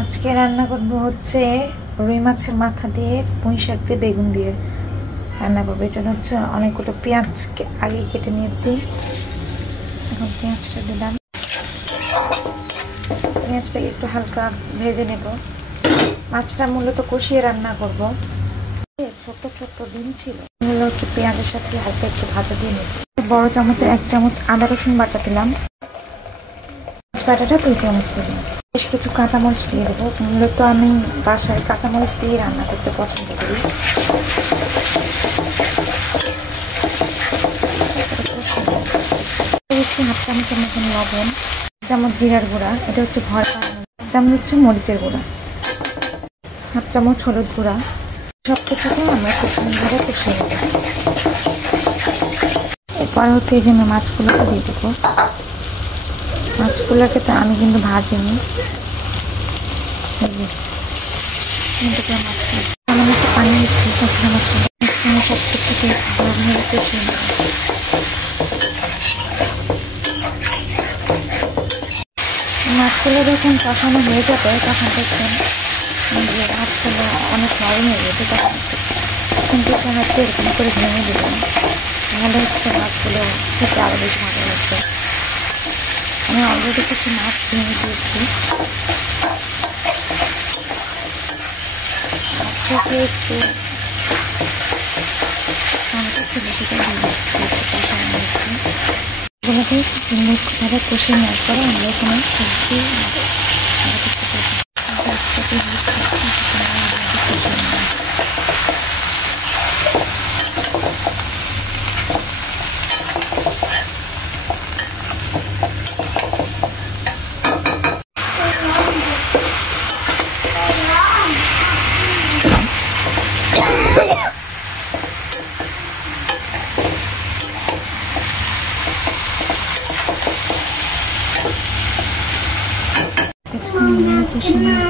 আজকে রান্না করব হচ্ছে রুই মাছের মাথা দিয়ে পুঁই শাক দিয়ে বেগুন দিয়ে রান্না করবো। এই জন্য হচ্ছে অনেকগুলো পেঁয়াজকে আগে কেটে নিয়েছি। এখন পেঁয়াজটা দিলাম, পেঁয়াজটাকে একটু হালকা ভেজে নেব। মাছটা মূলত কষিয়ে রান্না করব। ছোট ছোট ডিম ছিল, এগুলো হচ্ছে পেঁয়াজের সাথে হালকা একটু ভাজা দিয়ে নেব। বড় চামচে 1 চামচ আদা রসুন বাটা দিলাম, বাটাটা 2 চামচ দিলাম। বেশ কিছু কাঁচামরিচ দিয়ে দেবো। মূলত আমি বাসায় কাঁচামরিচ দিয়ে রান্না করতে পছন্দ করি। দিচ্ছি 1/2 চামচের মতন লবণ, 1 চামচ জিরার গুঁড়া, এটা হচ্ছে ভয় পায়, 1 চামচ হচ্ছে মরিচের গুঁড়া, 1/2 চামচ হলুদ গুঁড়া। সব কিছুকে আমরা খুব সুন্দরভাবে কষিয়ে নেব। এরপর হচ্ছে এই জন্য মাছগুলোকে দিয়ে দেবো। মাছগুলোকে তো আমি কিন্তু ভাজিনি, আমি একটু পানি দিচ্ছি। সব কিছুকে ভালোভাবে কষিয়ে নেব। মাছগুলো যখন কষানো হয়ে যাবে তখন দেখবেন যে মাছগুলো অনেক নরম হয়ে গেছে, তখন কিন্তু হচ্ছে এরকম করে ভেঙে দেবেন, তাহলে হচ্ছে মাছগুলো খেতে আরও বেশি ভালো লাগবে। আমি অলরেডি কিছু মাছ ভেঙে দিয়েছি। মাছটাকে একটু এগুলোকে সুন্দরভাবে কষিয়ে নেওয়ার পরে আমরা এখানে সবজি কষিয়ে